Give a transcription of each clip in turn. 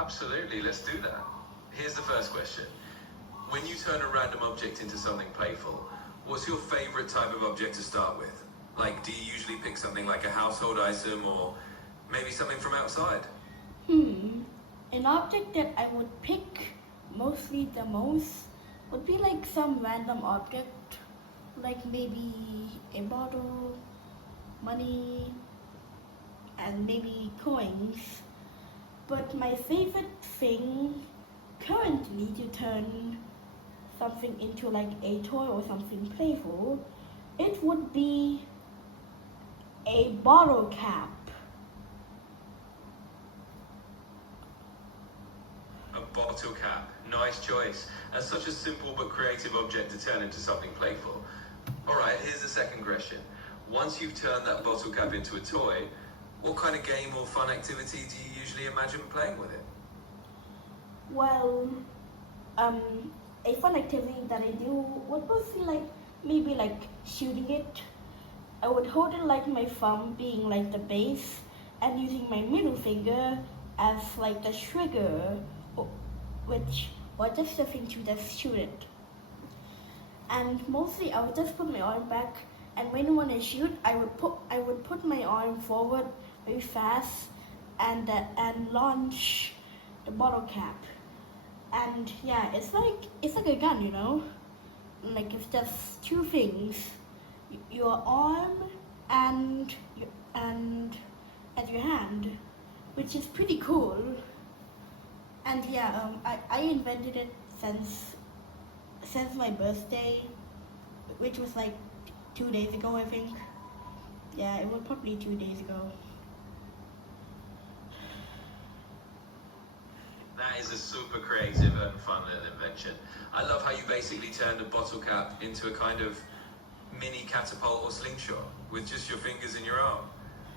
Absolutely, let's do that. Here's the first question. When you turn a random object into something playful, what's your favorite type of object to start with? Like, do you usually pick something like a household item or maybe something from outside? An object that I would pick mostly the most would be like some random object, like maybe a bottle, money, and maybe coins. But my favorite thing currently to turn something into like a toy or something playful, it would be a bottle cap. A bottle cap. Nice choice. And such a simple but creative object to turn into something playful. Alright, here's the second question. Once you've turned that bottle cap into a toy, what kind of game or fun activity do you usually imagine playing with it? Well, a fun activity that I do would mostly like maybe like shooting it. I would hold it like my thumb being like the base and using my middle finger as like the trigger, or just the thing to just shoot it. And mostly I would just put my arm back, and when I want to shoot, I would put my arm forward very fast and launch the bottle cap. And yeah, it's like a gun, you know. Like it's just two things: your arm and your hand, which is pretty cool. And yeah, I invented it since my birthday, which was like 2 days ago, I think. Yeah, it was probably 2 days ago. That is a super creative and fun little invention. I love how you basically turned a bottle cap into a kind of mini catapult or slingshot with just your fingers in your arm.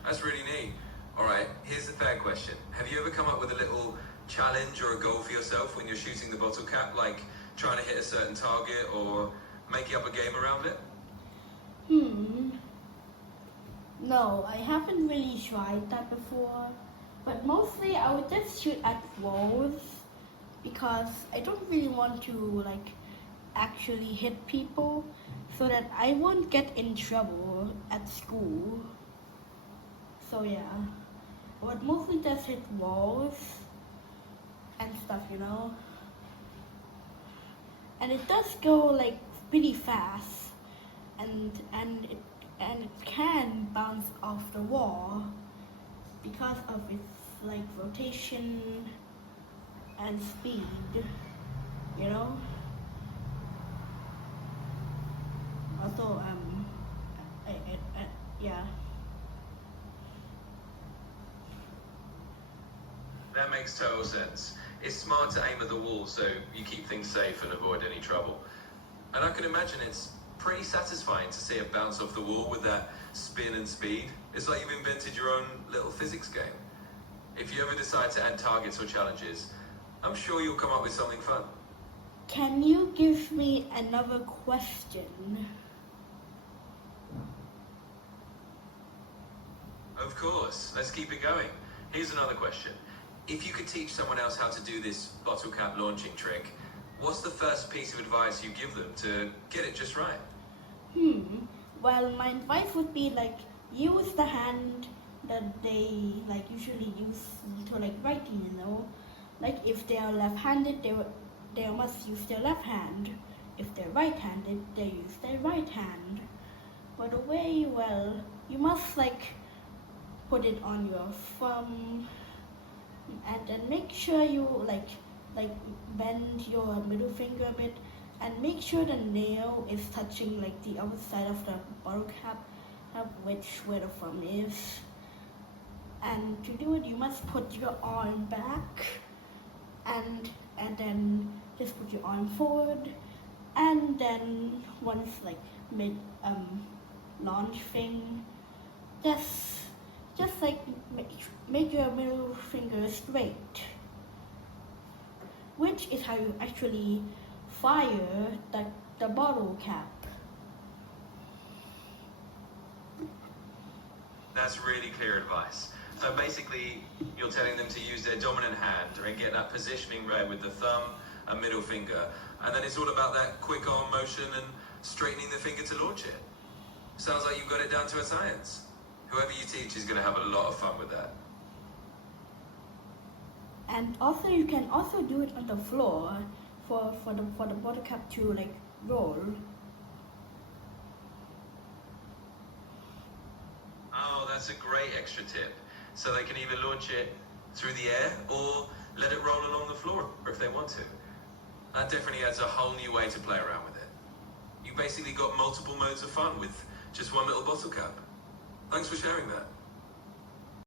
That's really neat. Alright, here's the third question. Have you ever come up with a little challenge or a goal for yourself when you're shooting the bottle cap, like trying to hit a certain target or making up a game around it? No, I haven't really tried that before. But mostly I would just shoot at walls because I don't really want to like actually hit people so that I won't get in trouble at school. So yeah, I would mostly just hit walls and stuff, you know. And it does go like pretty fast, and it can bounce off the wall because of its like rotation and speed, you know. Also, yeah. That makes total sense. It's smart to aim at the wall so you keep things safe and avoid any trouble. And I can imagine it's pretty satisfying to see it bounce off the wall with that spin and speed. It's like you've invented your own little physics game. If you ever decide to add targets or challenges, I'm sure you'll come up with something fun. Can you give me another question? Of course, let's keep it going. Here's another question. If you could teach someone else how to do this bottle cap launching trick, what's the first piece of advice you give them to get it just right? Well, my advice would be like use the hand that they like usually use to like writing, you know. Like if they are left-handed, they must use their left hand. If they're right-handed, they use their right hand. By the way, well, you must like put it on your thumb, and then make sure you like bend your middle finger a bit, and make sure the nail is touching like the other side of the bottle cap, where the thumb is. And to do it, you must put your arm back, and then just put your arm forward, and then once like mid launch thing, just like make your middle finger straight, which is how you actually fire the bottle cap. that's really clear advice. So basically, you're telling them to use their dominant hand and get that positioning right with the thumb and middle finger. And then it's all about that quick arm motion and straightening the finger to launch it. Sounds like you've got it down to a science. Whoever you teach is going to have a lot of fun with that. And also you can also do it on the floor for the bottle cap to like roll. Oh, that's a great extra tip. So they can either launch it through the air or let it roll along the floor if they want to. That definitely adds a whole new way to play around with it. You basically got multiple modes of fun with just one little bottle cap. Thanks for sharing that.